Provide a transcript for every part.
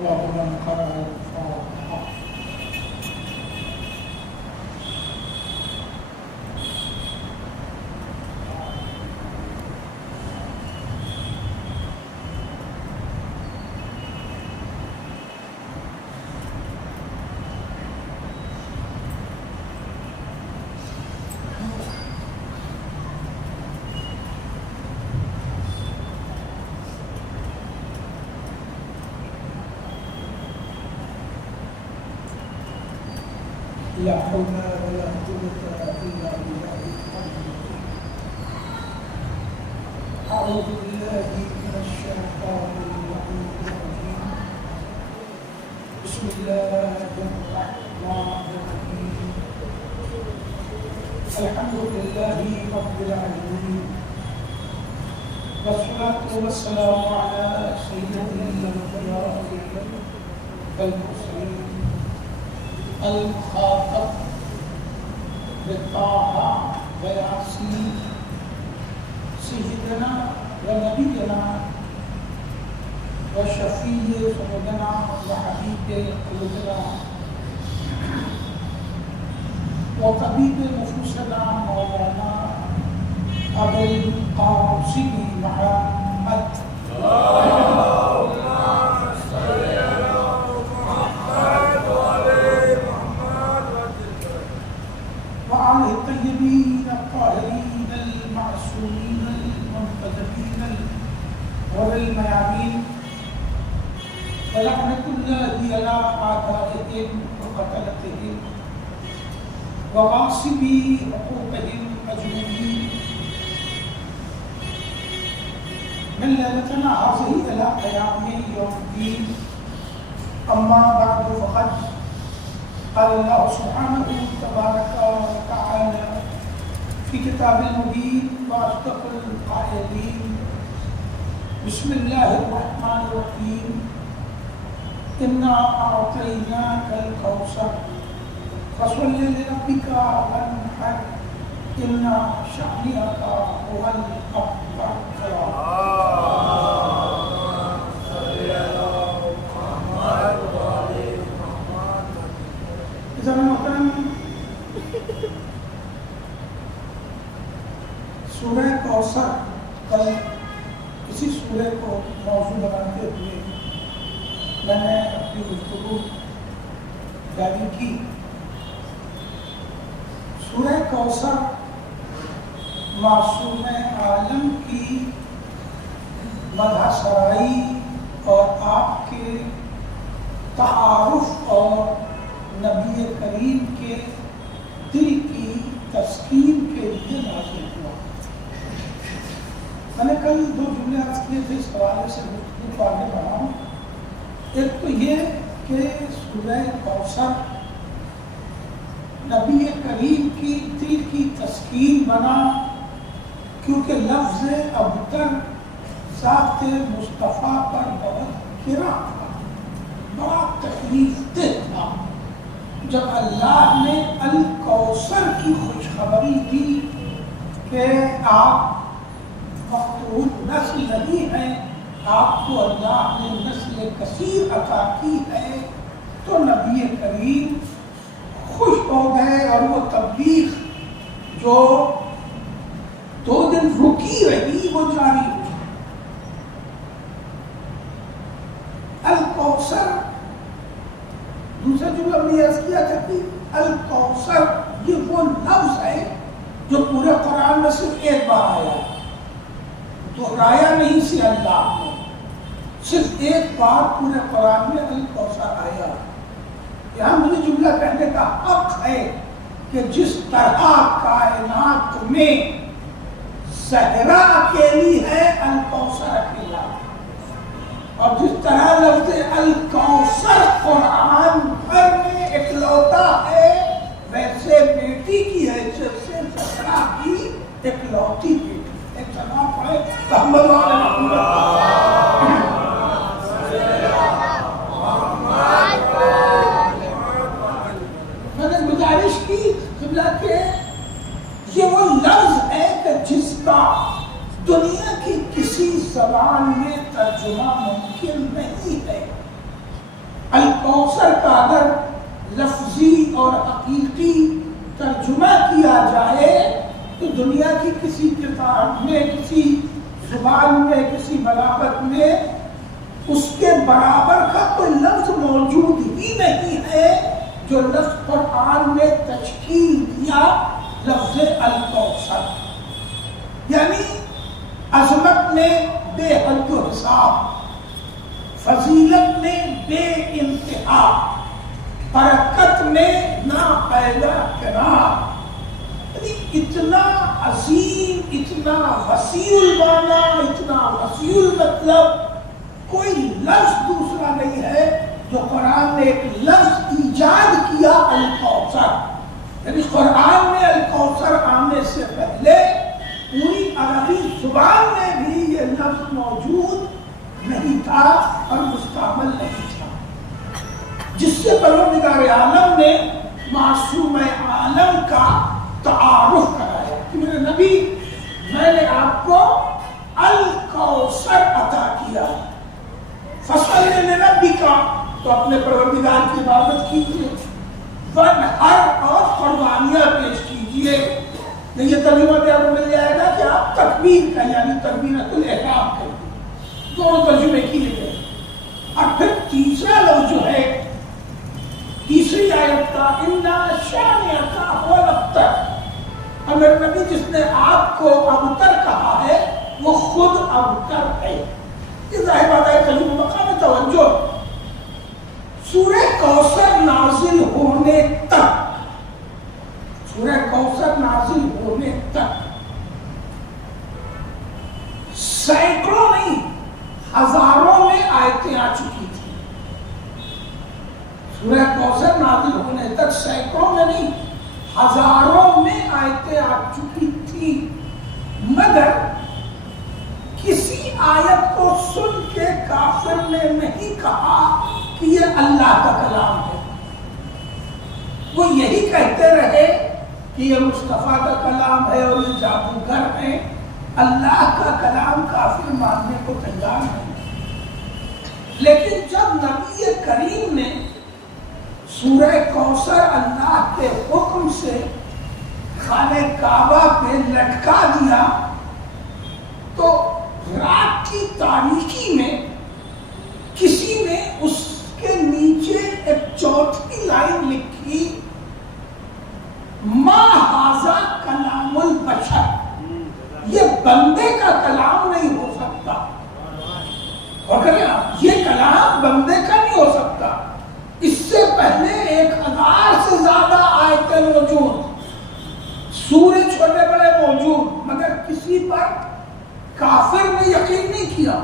ومن قرأ الفاتحة. لا حول ولا قوة إلا بالله. أعوذ بالله من الشيطان الرجيم. بسم الله الرحمن الرحيم. الحمد لله رب العالمين، والصلاة والسلام على سيد الأنبياء والمرسلين المخاطب بطه وياسين سيدنا ونبينا وشفيع ذنوبنا وحبيب قلوبنا وطبيب نفوسنا مولانا أبو القاسم محمد وآله الطيبين الطاهرين المعصومين المنتجبين غر الميامين، ولعنة الله على أعدائهم وقتلتهم وغاصبي حقوقهم أجمعين من ليلتنا هذه إلى قيام يوم الدين. أما بعد فقد قال الله سبحانه تبارك وتعالى في كتاب المبين وأصدق القائلين: بسم الله الرحمن الرحيم. إنا أعطيناك الكوثر فصل لربك وانحر إن شانئك هو الأبتر. سورہ کوثر کل اسی سورہ کو موضوع بناتے ہوئے میں نے اپنی گفتگو جاری کی. سورہ کوثر معصوم عالم کی مدح سرائی اور آپ کے تعارف اور نبی کریم کے دل کی تسکین کے لیے نازل ہوا. میں نے کل دو جملے عرض کیے تھے، اس حوالے سے گفتگو کو آگے بڑھاؤں. ایک تو یہ کہ سورہ کوثر نبی کریم کی دل کی تسکین بنا، کیونکہ لفظ ابتر ذات مصطفیٰ پر بہت گرا تھا، بڑا تکلیف دہ تھا. جب اللہ نے الکوثر کی خوشخبری دی کہ آپ مقتول نسل نہیں ہیں، آپ کو اللہ نے نسل کثیر عطا کی ہے، تو نبی کریم خوش ہو گئے اور وہ تبلیغ جو 2 دن رکی رہی وہ جاری ہوئی. الکوثر دوسرا جملہ ہم نے عرض کیا تھا کہ الکوثر یہ وہ لفظ ہے جو پورے قرآن میں صرف ایک بار آیا ہے، دہرایا نہیں سی اللہ نے، صرف ایک بار پورے قرآن میں الکوثر آیا. یہاں مجھے جملہ کہنے کا حق ہے کہ جس طرح کائنات میں صحرا اکیلی ہے، الکوثر اکیلا، اور جس طرح لفظ الکوثر قرآن بھر میں اکلوتا ہے، ویسے بیٹی کی حیثیت سے صحرا کی اکلوتی بیٹی. ایک سلام پڑھے محمد میں نے گزارش کی قبلہ کہ یہ وہ لفظ ہے کہ جس کا دنیا کی کسی زبان میں ترجمہ ممکن نہیں ہے. جائے تو دنیا کی کسی کتاب میں، کسی زبان میں، کسی بلاغت میں اس کے برابر کا کوئی لفظ موجود ہی نہیں ہے جو لفظ قرآن نے تشکیل دیا لفظ الکوثر. یعنی عظمت نے بے حد و حساب، فضیلت نے بے انتہا، برکت نے نا پیدا کرا. یعنی اتنا عظیم، اتنا وسیع المعنی، اتنا وسیع المطلب کوئی لفظ دوسرا نہیں ہے جو قرآن نے ایک لفظ ایجاد کیا الکوثر. یعنی قرآن میں الکوثر آنے سے پہلے پوری عربی زبان میں بھی یہ لفظ موجود نہیں تھا اور مستعمل نہیں تھا، جس سے پروردگار عالم نے معصوم عالم کا تعارف کرایا کہ میرے نبی، میں نے آپ کو الکوثر عطا کیا. فصل لربی کا، تو اپنے پروردگار کی عبادت کیجیے، وانحر، اور قربانیاں پیش کیجیے. یہ ترجمہ بھی آپ کو مل جائے گا کہ آپ تکبیر کا یعنی تکبیرۃ الاحرام کریے. دونوں ترجمے کیے گئے. اور پھر تیسرا لفظ جو ہے تیسری آیت کا، اِنَّا شَانِئَكَ هُوَ الْأَبْتَرُ، اور میرے نبی جس نے آپ کو ابتر کہا ہے وہ خود ابتر ہے. یہ ظاہر بات ہے ترجمہ مقام توجہ. سورہ کوثر نازل ہونے تک، سورہ کوثر نازل ہونے تک سینکڑوں نہیں ہزاروں میں آیتیں آ چکی تھی. سورہ کوثر نازل ہونے تک سینکڑوں میں نہیں ہزاروں میں آیتیں آ چکی تھی، مگر کسی آیت کو سن کے کافر نے نہیں کہا کہ یہ اللہ کا کلام ہے. وہ یہی کہتے رہے کہ یہ مصطفیٰ کا کلام ہے اور یہ جادوگر ہیں. اللہ کا کلام کافر ماننے کو تیار نہیں. لیکن جب نبی کریم نے سورہ کوثر اللہ کے حکم سے خانہ کعبہ پہ لٹکا دیا تو رات کی تاریکی میں کسی نے اس کے نیچے ایک چوتھی لائن لکھی، ما ھذا کلام البشر، یہ بندے کا کلام نہیں ہو سکتا. اور یہ کلام بندے کا نہیں ہو سکتا. اس سے پہلے 1000 سے زیادہ آیتیں موجود، سورے چھوٹے بڑے موجود، مگر کسی پر کافر نے یقین نہیں کیا.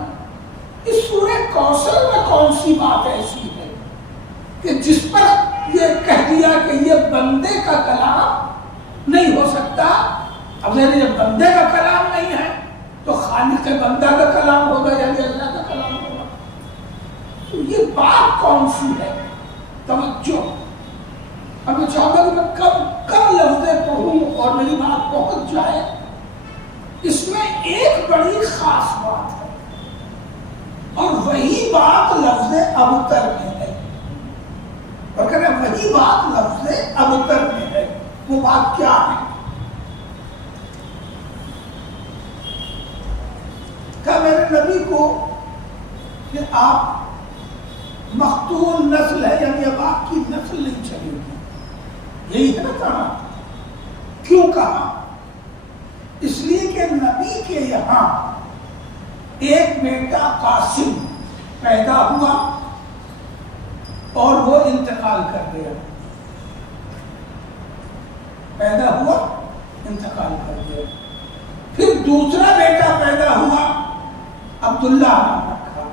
اس سورہ کوثر میں کون سی بات ایسی ہے کہ جس پر یہ کہہ دیا کہ یہ بندے کا کلام نہیں ہو سکتا؟ اب جب بندے کا کلام نہیں ہے تو خالق بندہ کا کلام ہوگا، یعنی اللہ کا کلام ہوگا. تو یہ بات کون سی ہے؟ توجہ. اب میں چاہتا ہوں کہ کم لفظیں پڑھوں اور میری بات پہنچ جائے. اس میں ایک بڑی خاص بات ہے اور وہی بات لفظ ابتر میں ہے. اور کہنا وہی بات لفظ ابتر میں ہے. وہ بات کیا ہے؟ کہ میرے نبی کو کہ آپ مختون نسل ہے، یعنی اب آپ کی نسل نہیں چلے گی. یہی ہے نا کہا. کیوں کہا؟ اس لیے کہ نبی کے یہاں ایک بیٹا قاسم پیدا ہوا اور وہ انتقال کر گیا. پیدا ہوا، انتقال کر گیا. پھر دوسرا بیٹا پیدا ہوا، عبداللہ نام رکھا،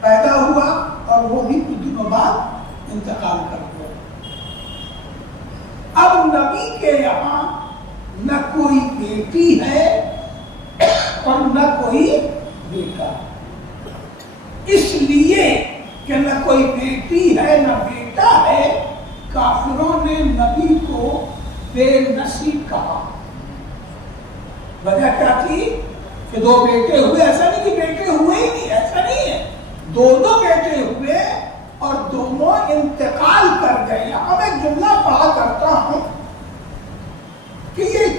پیدا ہوا اور وہ بھی کچھ دنوں بعد انتقال کر گیا. اب نبی کے یہاں نہ کوئی بیٹی ہے اور نہ کوئی بیٹا. اس لیے کہ نہ کوئی بیٹی ہے نہ بیٹا ہے، کافروں نے نبی کو بے نصیب کہا. وجہ کیا تھی؟ کہ 2 بیٹے ہوئے. ایسا نہیں کہ بیٹے ہوئے ہی نہیں، ایسا نہیں ہے. 2 بیٹے ہوئے اور دونوں انتقال کر گئے. اب ایک جملہ پڑھا کرتا ہوں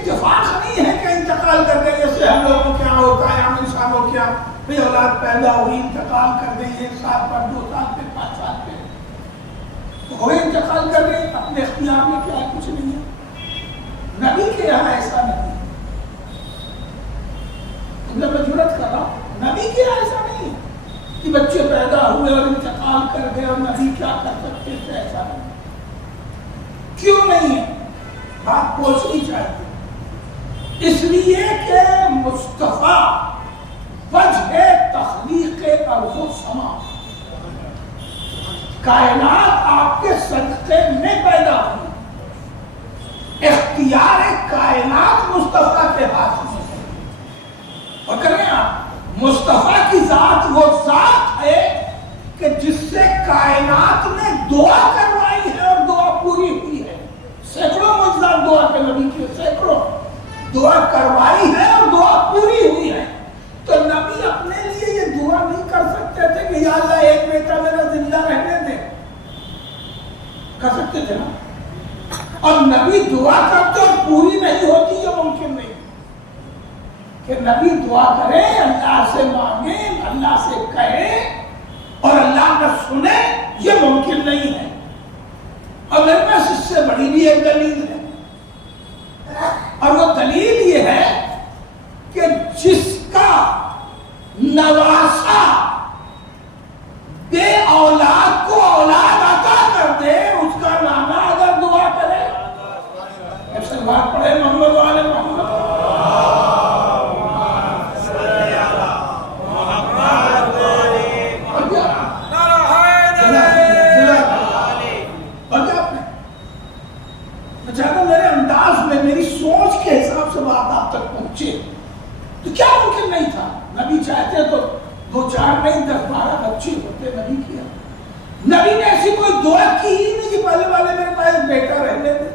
اتفاق نہیں ہے کہ انتقال کر گئے، جیسے ہم لوگوں کے یہاں ہوتا ہے، عام انسانوں کے یہاں بھی اولاد پیدا ہوئی انتقال کر گئی 1 سال پر 2 سال پہ 5 سال پہ تو ہوئے انتقال کر گئے، اپنے اختیار میں کیا کچھ نہیں ہے۔ نبی کے یہاں ایسا نہیں ہے، میں جرات کر رہا ہوں، نبی کے یہاں ایسا نہیں ہے کہ بچے پیدا ہوئے اور انتقال کر گئے اور نبی کیا کر سکتے تھے، ایسا نہیں۔ کیوں نہیں ہے؟ بات پوچھنی چاہیے، اس لیے کہ مصطفیٰ وجہ تخلیق ارض و سما، کائنات آپ کے صدقے میں پیدا ہوئی، اختیار کائنات مصطفیٰ کے ہاتھ میں ہے۔ اور کریں آپ، مصطفیٰ کی ذات وہ ذات ہے کہ جس سے کائنات نے دعا کروائی ہے اور دعا پوری ہوئی ہے۔ سینکڑوں معجزات دعا کے نبی کی، سینکڑوں دعا کروائی ہے اور دعا پوری ہوئی ہے۔ تو نبی اپنے لیے یہ دعا نہیں کر سکتے تھے کہ یا اللہ ایک بیٹا میرا زندہ رہنے دے، کر سکتے تھے نا؟ اور نبی دعا کرتے اور پوری نہیں ہوتی، یہ ممکن نہیں کہ نبی دعا کرے، اللہ سے مانگے، اللہ سے کہے اور اللہ نہ سنے، یہ ممکن نہیں ہے۔ اور میرے پاس اس سے بڑی بھی ایک دلیل ہے، اور وہ دلیل یہ ہے کہ جس کا نواسا بے اولاد کو اولاد عطا کر دے، اس کا نانا اگر دعا کرے، ایک سلوات پڑھے محمد والے محمد، میری سوچ کے حساب سے بات آپ تک پہنچے تو کیا ممکن نہیں تھا؟ نبی چاہتے تو 2 4 نہیں 10 12 بچے ہوتے، نبی کیا۔ نبی نے ایسی کوئی دعا کی ہی نہیں کہ پہلے والے میرے پاس ایک بیٹا رہنے دے،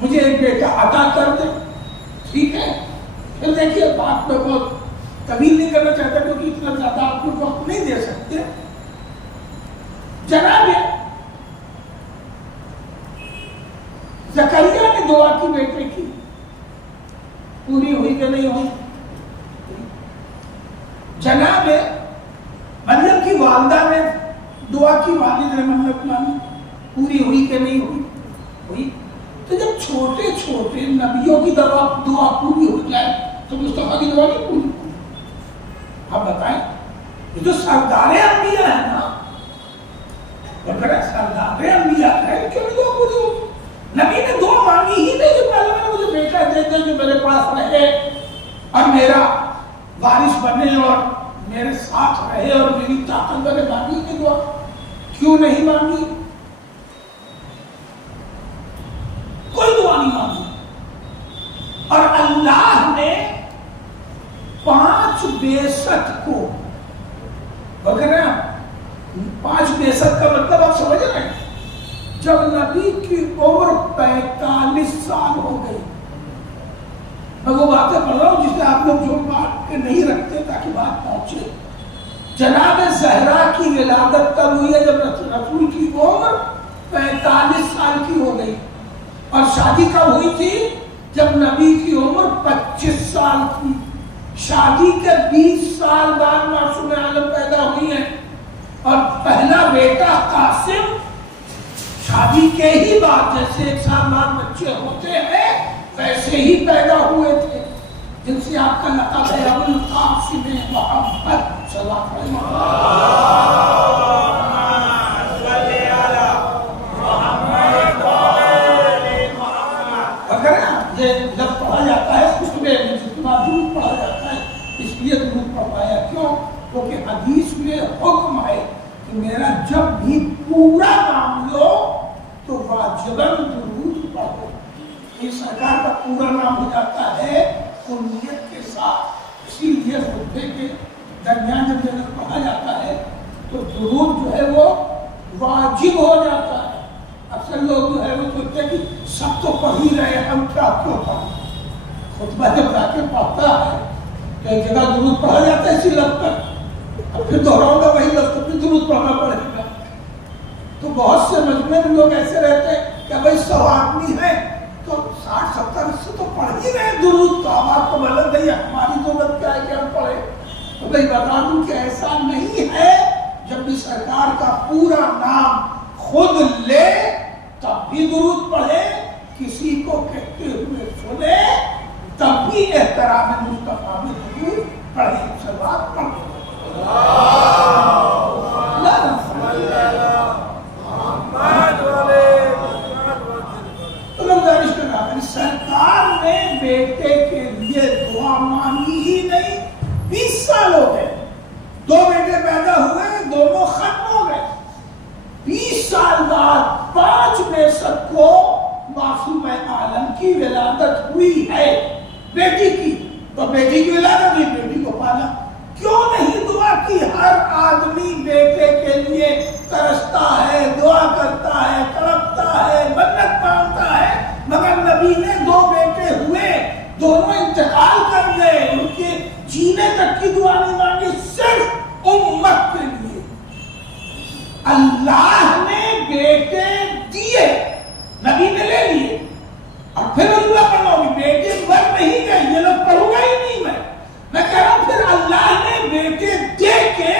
مجھے ایک بیٹا عطا کر دے، ٹھیک ہے۔ پھر دیکھیے بات میں بہت طویل نہیں کرنا چاہتا کیونکہ اتنا زیادہ آپ کو وقت نہیں دے سکتے۔ جناب زکریا نے دعا کی بیٹے کی، پوری ہوئی کہ نہیں ہوئی؟ جناب مریم کی والدہ نے دعا کی، والد نے منت مانی، پوری ہوئی کہ نہیں ہوئی؟ ہوئی۔ تو جب چھوٹے چھوٹے نبیوں کی دعا پوری ہو جائے تو مصطفیٰ کی دعا نہیں پوری ہوئی؟ آپ بتائیں، یہ تو سردار انبیاء ہے نا، سردار انبیاء ہے، کیوں نہیں دعا پوری ہوئی؟ نبی نے دعا مانگی ہی نہیں کہ پہلے میں مجھے بیٹا دے دے جو میرے پاس رہے اور میرا وارث بنے اور میرے ساتھ رہے اور میری طاقت بنے، مانگی کی دعا کیوں نہیں مانگی؟ کوئی دعا نہیں مانگی۔ اور اللہ نے 5 بیست کو، وغیرہ 5 بیست کا مطلب آپ سمجھ رہے ہیں؟ جب نبی کی عمر 45 سال ہو گئی، میں وہ باتیں پڑھ رہا ہوں جسے آپ لوگ جو بات کے نہیں رکھتے تاکہ بات پہنچے۔ جناب زہرا کی ولادت تب ہوئی ہے جب رسول کی عمر 45 سال کی ہو گئی، اور شادی کب ہوئی تھی؟ جب نبی کی عمر 25 سال تھی۔ شادی کے 20 سال بعد معصوم عالم پیدا ہوئی ہیں، اور پہلا بیٹا قاسم شادی کے ہی بعد، جیسے 1 سال بعد بچے ہوتے ہیں ویسے ہی پیدا ہوئے تھے، جن سے آپ کا لقب ہے ابو القاسم محمد صلی اللہ علیہ وسلم۔ اگر یہ جب پڑھا جاتا ہے اس میں جتنا درود پڑھا جاتا ہے، اس لیے درود پڑھایا کیوں؟ کیونکہ حدیث میں حکم ہے کہ میرا جب بھی پورا نام لو تو واجباً درود پڑھو۔ یہ سرکار کا پورا نام ہو جاتا ہے کنیت کے ساتھ، اسی لیے خطبے کے درمیان جب پڑھا جاتا ہے تو درود جو ہے وہ واجب ہو جاتا ہے۔ اکثر لوگ جو ہے وہ سوچتے ہیں کہ سب تو پڑھ ہی رہے، ہم کیا کیوں پڑھیں؟ خطبہ جب جا کے پڑھتا ہے تو ایک جگہ درود پڑھا جاتا ہے اسی لفظ پر، اب پھر دہراؤں گا وہی لفظ، پھر درود پڑھنا پڑے گا۔ تو بہت سے مجمع میں لوگ ایسے رہتے ہیں کہ بھائی 100 آدمی ہیں تو 60-70 سے تو پڑھ ہی رہے درود، تو آپ کو بلند نہیں، ہماری ضرورت کیا ہے کہ ہم پڑھے؟ تو میں بتا دوں کہ ایسا نہیں ہے، جب بھی سرکار کا پورا نام خود لے تب بھی درود پڑھے، کسی کو کہتے ہوئے سنے تب بھی احترام مصطفیٰ میں درود پڑھے، صلوات پڑھے۔ سرکار نے بیٹے کے لیے دعا مانگی ہی نہیں، 20 سال ہو گئے، 2 بیٹے پیدا ہوئے، دونوں ختم ہو گئے، 20 سال بعد 5 میں سب کو معصوم عالم کی ولادت ہوئی ہے بیٹی کی، تو بیٹی کی ولادت ہوئی، بیٹی کو پالا۔ کیوں نہیں دعا کی؟ ہر آدمی بیٹے کے لیے ترستا ہے، دعا کرتا ہے، تڑپتا ہے، منت مانگتا ہے، مگر نبی نے 2 بیٹے ہوئے، دونوں انتقال کر گئے، ان کے جینے تک کی دعا نہیں مانگی، صرف امت کے لیے۔ اللہ نے بیٹے دیے، نبی نے لے لیے، اور پھر اللہ پڑھو گی، بیٹے مر نہیں گئے، یہ لوگ پڑھوں گا ہی نہیں میں کہہ رہا ہوں پھر اللہ نے بیٹے دے کے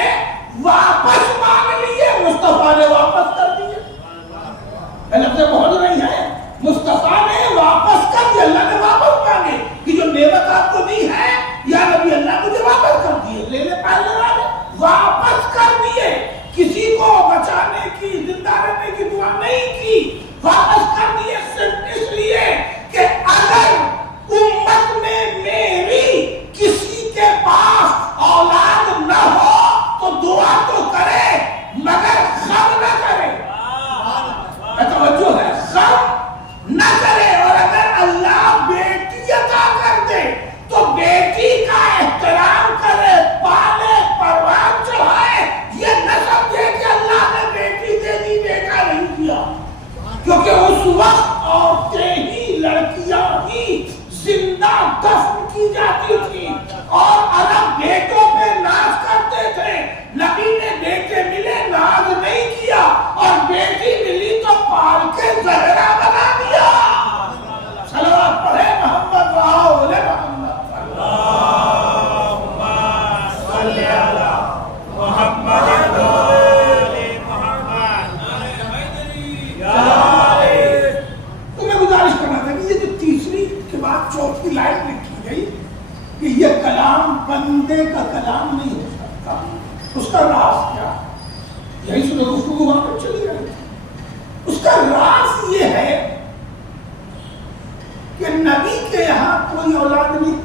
واپس مانگ لیے، مصطفیٰ نے واپس کر دیے، لفظ بہت نہیں ہے، مصطفیٰ نے واپس کر دیا، اللہ نے واپس مانگے کہ جو نعمت آپ کو دی ہے یا نبی اللہ مجھے واپس کر دیے، لے لے پہلے والے واپس کر دیے، کسی کو بچانے کی، زندہ رہنے کی دعا نہیں کی، واپس کر دیے، صرف اس لیے کہ اگر امت میں میری کسی کے پاس اولاد نہ ہو تو دعا تو کرے مگر غم نہ کرے، توجہ ہے، غم نہ کرے، اور اگر اللہ بیٹی عطا کر دے تو بیٹی کا احترام کرے، پالے، پروان چڑھائے، یہ نہ سمجھے کہ اللہ نے بیٹی دے دی بیٹا نہیں دیا، کیونکہ اس وقت عورتیں ہی، لڑکیاں ہی زندہ دفن کی جاتی تھی، اور عرب بیٹوں پہ ناز کرتے تھے، نبی نے بیٹے ملے ناز نہیں کیا، اور بیٹی ملی تو پال کے زہرا بنا دیا۔ صلوات پڑھے محمد وآل محمد، اللہم صلی علی محمد وآل محمد۔ تمہیں گزارش کرنا تھا کہ یہ جو تیسری کے بعد چوتھی لائن لکھی گئی کہ یہ کلام بندے کا کلام نہیں ہو سکتا، اس کا راز کیا؟ یہی سنو گفتگو وہاں پر چلی رہی تھی، اس کا راز یہ ہے کہ نبی کے یہاں کوئی اولاد نہیں،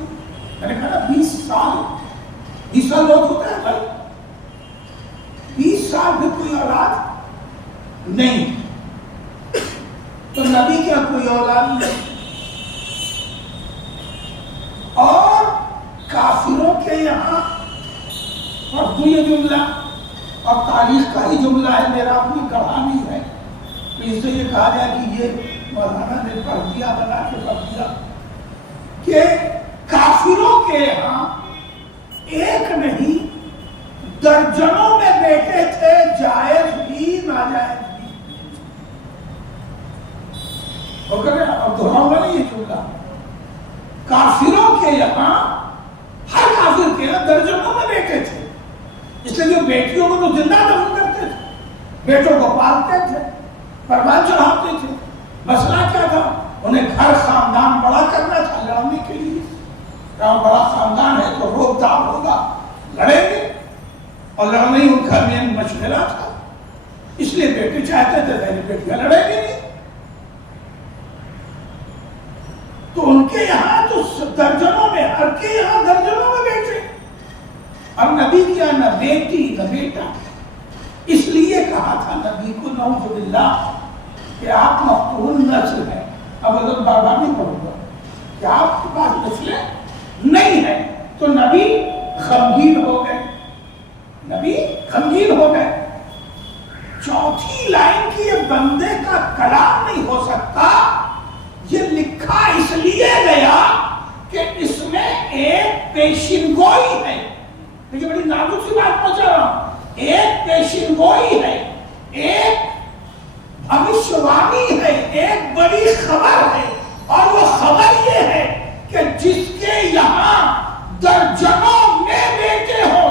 میں نے کہا 20 سال بہت ہوتا ہے بھائی، 20 سال میں کوئی اولاد نہیں، تو نبی کے یہاں کوئی اولاد نہیں، اور کافروں کے یہاں، اور یہ جملہ اور تاریخ کا ہی جملہ ہے، میرا اپنی گڑھا نہیں ہے، تو اس سے یہ کہا جائے کہ یہ مولانا نے پڑھ دیا، بنا کے پڑھ دیا، کہ کافروں کے یہاں ایک نہیں درجنوں میں بیٹے تھے، جائز بھی ناجائز بھی، اب دہراؤں گا نہیں یہ جملہ، کافروں کے یہاں، ہر کافر کے یہاں درجنوں میں بیٹے تھے، اس لیے بیٹیوں کو تو زندہ دفن کرتے تھے، بیٹوں کو پالتے تھے، پروان چڑھاتے تھے، مسئلہ کیا تھا؟ انہیں گھر خاندان بڑا کرنا تھا لڑنے کے لیے، جہاں بڑا خاندان ہے تو روک دام ہوگا، لڑیں گے، اور لڑنا ہی ان گھر میں مشغلہ تھا، اس لیے بیٹے چاہتے تھے بیٹیاں لڑیں گے نہیں، تو ان کے یہاں تو درجنوں میں، ہر کے یہاں درجنوں میں بیٹے، اور نبی کیا نہ بیٹی نہ بیٹا، اس لیے کہا تھا نبی کو نعوذ باللہ کہ آپ مقتول نسل ہے، اب اگر بابا نہیں پڑھوں گا کہ آپ کے پاس نسلیں نہیں ہے، تو نبی غمگین ہو گئے، نبی غمگین ہو گئے۔ چوتھی لائن کی یہ بندے کا کلام نہیں ہو سکتا، یہ لکھا اس لیے گیا کہ اس میں ایک پیشن گوئی ہے، لیکن بڑی نازک سی بات پہنچا رہا ہوں، ایک پیشن گوئی ہے، ایک بھوشوانی ہے، ایک بڑی خبر ہے، کہ جس کے یہاں درجنوں میں بیٹے ہو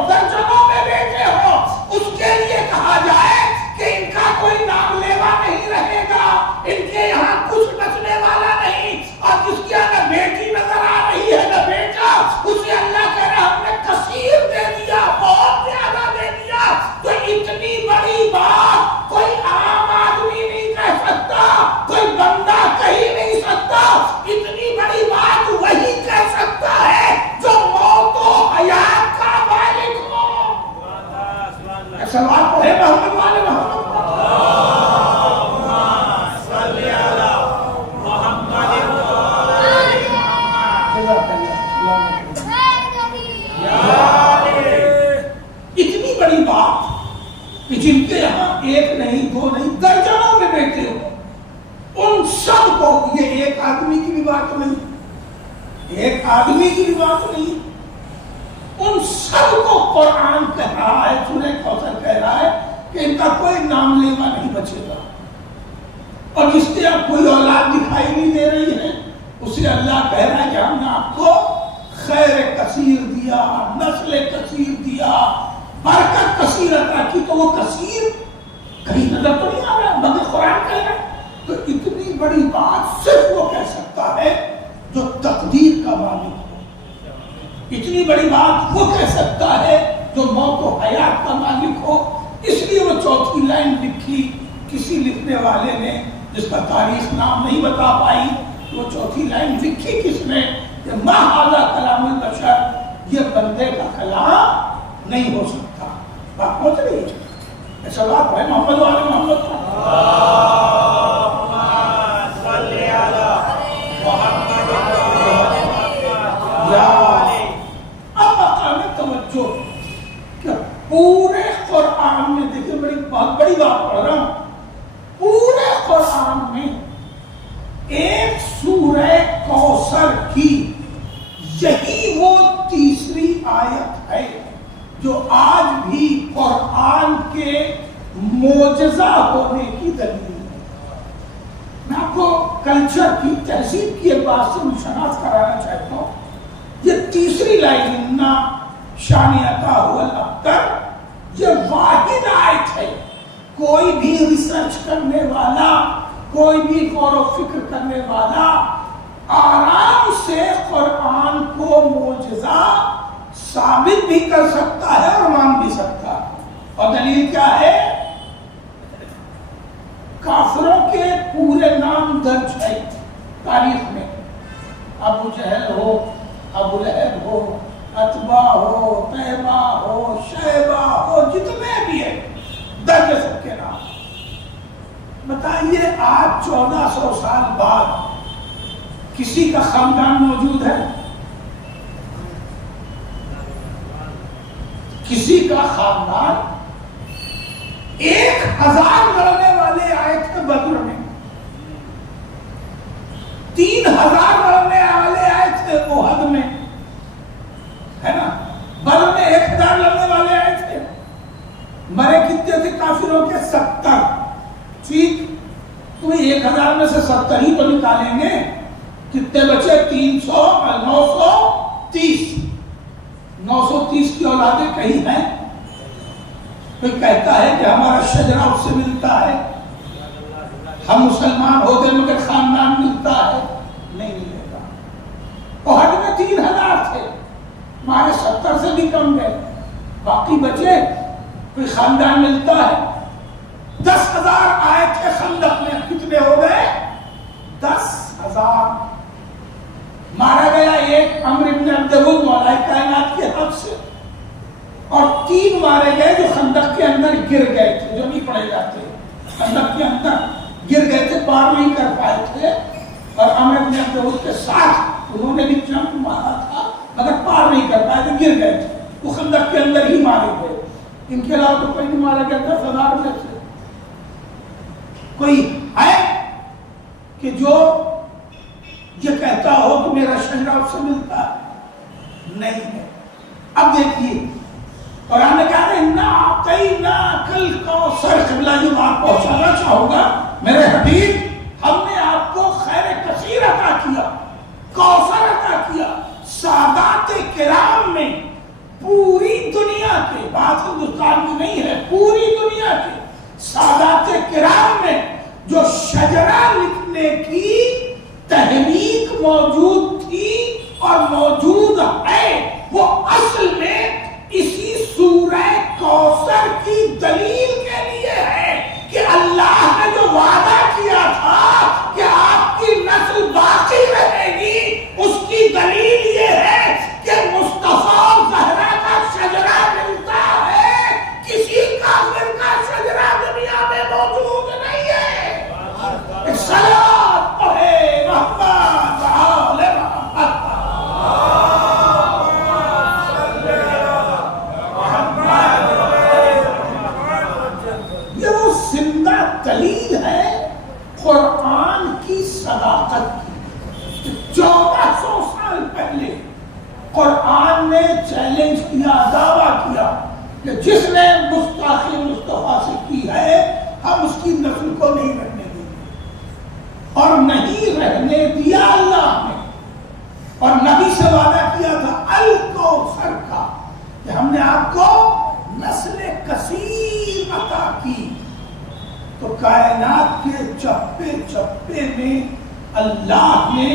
اس کے لیے کہا جائے کہ ان کا کوئی نام لیوا نہیں رہے گا، ان کے یہاں کچھ بچنے والا نہیں، اور جس کی نہ بیٹی نظر آ رہی ہے نہ بیٹا، اسے اللہ کہہ رہا ہم نے کثیر دے دیا، بہت زیادہ دے دیا۔ تو اتنی بڑی بات کوئی عام آدمی نہیں کہہ سکتا، کوئی بندہ کہہ نہیں سکتا، اتنی بڑی بات وہی کہہ سکتا ہے جو موت و حیات کا مالک ہو۔ سوال پڑھے محمد والے محمد اتنی بڑی بات کہ جن کے یہاں ایک نہیں دو نہیں درجنوں میں بیٹے ہو، ان سب کو، یہ ایک آدمی کی بھی بات نہیں، ایک آدمی کی بھی بات نہیں، ان سب کو قرآن کہہ رہا ہے، سورہ کوثر کہہ رہا ہے کہ ان کا کوئی نام لیوا نہیں بچے گا، اور جس کے اب کوئی اولاد دکھائی نہیں دے رہی ہے اسے اللہ کہہ رہا ہے کہ ہم نے آپ کو خیر کثیر دیا، نسل کثیر دیا، برکت کثیر عطا کی۔ تو وہ کثیر کہیں نظر تو نہیں آ رہا، مگر قرآن کہہ رہا ہے۔ تو اتنی بڑی بات صرف وہ کہہ سکتا ہے جو تقدیر کا مالک ہو، اتنی بڑی بات وہ کہہ سکتا ہے جو موت و حیات کا مالک ہو۔ اس لیے وہ چوتھی لائن لکھی کسی لکھنے والے نے، جس کا تاریخ نام نہیں بتا پائی، وہ چوتھی لائن لکھی کس نے کہ ما ھذا کلام البشر، یہ بندے کا کلام نہیں ہو سکتا۔ بات پہنچ رہی ہے؟ ایسا بات ہے محمد والے محمد کا۔ اب مقام توجہ کہ پورے قرآن میں دیکھیں، بہت بڑی بات پڑھ رہا ہوں، پورے قرآن میں ایک سورہ کوثر کی یہی وہ تیسری آیت ہے جو آج بھی قرآن کے معجزہ ہونے کی دلیل ہے۔ میں آپ کو کلچر کی، تہذیب کی ایک بات سے شناخت کرانا چاہتا ہوں۔ یہ تیسری لائن اِنَّا شَانِئَکَ هُوَ الْأَبْتَرُ، یہ واحد آیت ہے۔ کوئی بھی ریسرچ کرنے والا، کوئی بھی غور و فکر کرنے والا آرام سے قرآن کو معجزہ ثابت بھی کر سکتا ہے اور مان بھی سکتا ہے۔ اور دلیل کیا ہے؟ کافروں کے پورے نام درج ہے تاریخ میں، ابو جہل ہو، ابو لہب ہو، عتبہ ہو، طیبہ ہو، شیبہ ہو، جتنے بھی ہیں درج سب کے نام۔ بتائیے آج 1400 سال بعد کسی کا خاندان موجود ہے؟ کسی کا خاندان؟ 1000 لڑنے والے آئے تھے بدر میں، 3000 لڑنے والے آئے تھے احد میں، ہے نا؟ بدر میں 1000 لڑنے والے آئے تھے، مرے کتنے تھے کافروں کے؟ 70۔ ٹھیک، تمہیں 1000 میں سے 70 ہی تو نکالیں گے، کتنے بچے؟ 300 اور 930۔ 930 کی اولادیں کہیں ہیں؟ کوئی کہتا ہے کہ ہمارا شجرہ اس سے ملتا ہے، ہم مسلمان ہوتے مگر خاندان ملتا ہے؟ نہیں ملے گا۔ احد میں 3000 تھے، ہمارے 70 سے بھی کم گئے، باقی بچے، کوئی خاندان ملتا ہے؟ 10,000 آئے تھے خندق میں، کتنے ہو گئے؟ 10,000۔ مارا گیا ایک عمرو بن عبد ود مولا کائنات کے حق سے، اور 3 مارے گئے جو خندق کے اندر گر گئے تھے، جو نہیں پڑے جاتے، خندق کے اندر گر گئے تھے، پار نہیں کر پائے تھے، اور عمرو بن عبد ود کے ساتھ انہوں نے بھی جنگ مارا تھا مگر پار نہیں کر پائے تھے، گر گئے تھے، وہ خندق کے اندر ہی مارے گئے۔ ان کے علاوہ تو کوئی نہیں مارا گیا۔ 10,000 میں سے کوئی ہے کہ جو یہ کہتا ہو کہ میرا شجرہ اس سے ملتا ہے؟ نہیں ہے۔ اب دیکھیے قرآن نے کہا اِنَّا أَعْطَيْنَاكَ الْكَوْثَرَ، قبلہ یہ بات پہنچانا چاہوں گا میرے حبیب، ہم نے آپ کو خیر کثیر عطا کیا، کوثر عطا کیا۔ بات ہندوستان کی نہیں ہے، پوری دنیا کے سادات کرام میں جو شجرہ لکھنے کی تحریک موجود تھی اور موجود ہے، وہ اصل میں اسی سورہ کوثر کی دلیل کے لیے ہے کہ اللہ نے جو وعدہ کیا تھا کہ آپ کی نسل باقی رہے گی، اس کی دلیل یہ ہے کہ مصطفیٰ زہرا کا شجرہ ملتا ہے، کسی کافر کا شجرہ دنیا میں موجود نہیں ہے۔ صلوات پڑھے محمد آل محمد۔ یہ وہ زندہ دلیل ہے قرآن کی صداقت کی۔ 1400 سال پہلے قرآن نے چیلنج کیا، دعویٰ کیا کہ جس نے گستاخی مصطفیٰ سے کی ہے ہم اس کی نسل کو نہیں رہنے دیں گے، اور نہیں رہنے دیا اللہ نے۔ اور نبی سے وعدہ کیا تھا الکوثر کا کہ ہم نے آپ کو نسل کثیر عطا کی۔ تو کائنات کے چپے چپے میں اللہ نے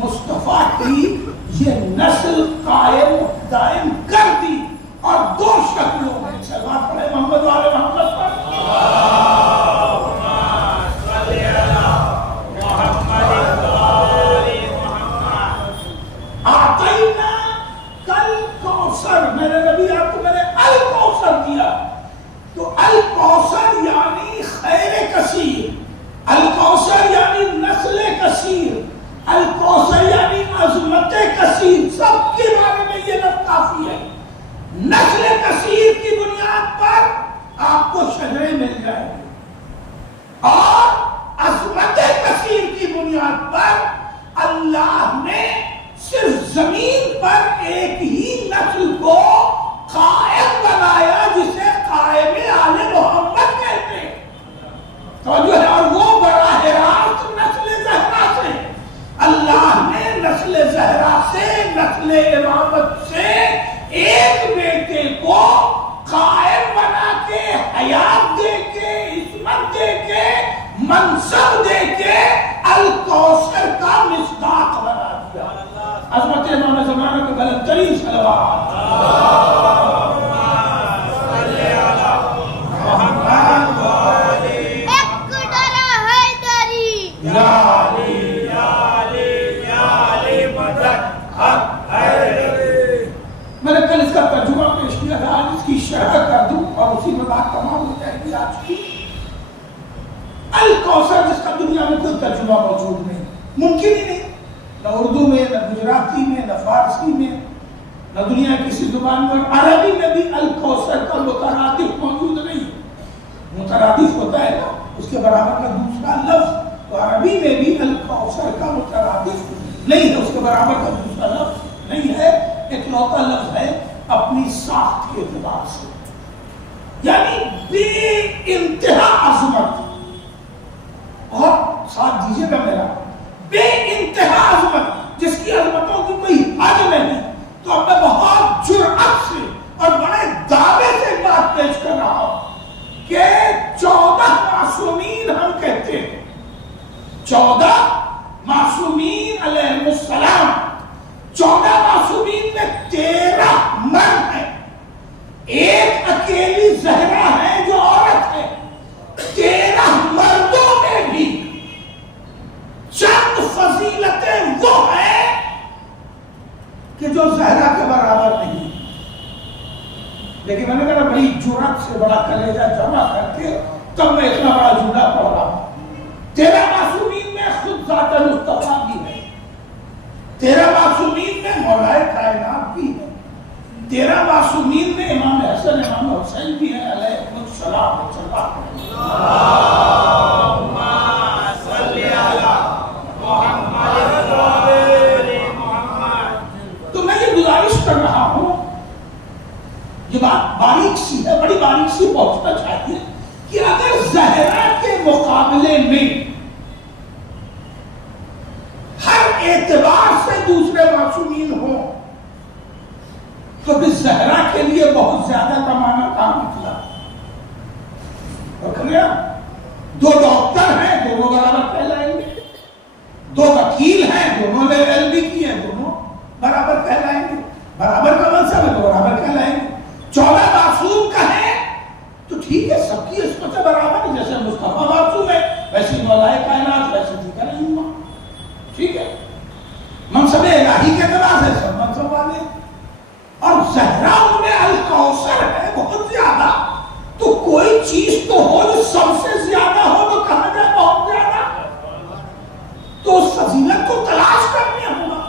مصطفیٰ کی یہ نسل قائم دائم کر دی، اور دو شکلوں میں۔ صلوات پڑھے محمد والے محمد پر۔ آتینا کل کوثر، میرے نبی آپ کو میں نے الکوثر دیا۔ تو الکوثر یعنی خیر کثیر، الکوثر یعنی نسل کثیر، الکوثر یعنی عظمت کثیر، سب کے بارے میں یہ لفظ کافی ہے۔ نسل کثیر کی بنیاد پر آپ کو شجرے مل جائیں گے، اور عظمت کثیر کی بنیاد پر اللہ نے صرف زمین پر ایک ہی نسل کو قائم بنایا جسے قائم آل محمد کہتے ہیں۔ توجہ ہے، اور وہ براہ راست نسل زہرا سے، اللہ نے نسل زہرا سے، نسل امامت سے ایک بیٹے کو قائم بنا کے، حیات دے کے، عصمت دے کے، منصب دے کے الکوثر کا مصداق بنا دیا۔ عظمت امام زمانہ کے بلند ترین صلوات۔ میں نے کل اس کا ترجمہ پیش کیا تھا، آج اس کی شرح کر دوں اور اسی میں بات تمام ہو جائے گی آج کی۔ الکوثر جس کا دنیا میں کوئی ترجمہ موجود نہیں، ممکن ہی نہیں، نہ اردو میں، نہ گجراتی میں، نہ فارسی میں، نہ دنیا کسی زبان میں۔ اور عربی میں بھی الکوثر کا مترادف موجود نہیں، مترادف ہوتا ہے نا اس کے برابر کا دوسرا لفظ، تو عربی میں بھی الکوثر کا مترادف نہیں ہے، اس کے برابر کا دوسرا لفظ نہیں ہے، ایک لوتا لفظ ہے اپنی ساخت کے اعتبار سے، یعنی بے انتہا عظمت۔ اور ساتھ دیجیے گا میرا، بے انتہا عظمت، جس کی عظمتوں کی کوئی حد نہیں۔ تو اب میں بہت جرأت سے اور بڑے دعوے سے بات پیش کر رہا ہوں کہ 14 معصومین ہم کہتے ہیں، 14 معصومین علیہ السلام، 14 معصومین میں 13 مرد ہیں، ایک اکیلی زہرا ہے جو عورت ہے۔ 13 مردوں میں بھی چند فضیلتیں وہ ہیں کہ جو زہرا کے برابر نہیں، لیکن میں نے کہا بڑی جرأت سے، بڑا کلیجہ جمع کر کے تب میں اتنا بڑا جملہ پڑھ رہا ہوں۔ 13 معصومین میں خود ذات مصطفیٰ بھی ہے، 13 معصومین میں مولا کائنات بھی ہے، 13 معصومین میں امام حسن امام حسین بھی ہیں علیہ السلام۔ تو میں یہ گزارش کر رہا ہوں، یہ بات باریک سی ہے، بڑی باریک سی پہنچنا چاہیے کہ اگر زہرا کے مقابلے میں ہر اعتبار سے دوسرے معصومین ہوں تو پھر زہرا کے لیے بہت زیادہ کمانا کام نکلا. دو ڈاکٹر ہیں دونوں برابر کہلائیں گے, دو وکیل ہیں دونوں نے LLB کی ہیں دونوں برابر کہلائیں گے, برابر کا منصب ہے تو برابر کہلائیں گے. 14 معصوم کہیں تو ٹھیک ہے, سب کی عصمت برابر ہے, جیسے مصطفیٰ معصوم ہے ویسے مولا کائنات ویسے دیگر نہیں, ٹھیک ہے, منصب الہی کے اعتبار سے سب منصب والے. اور زہرا میں الکوثر ہے بہت زیادہ, تو کوئی چیز تو ہو جو سب سے زیادہ ہو تو کہا جائے بہت زیادہ, تو اس فضیلت کو تلاش کرنے ہوگا.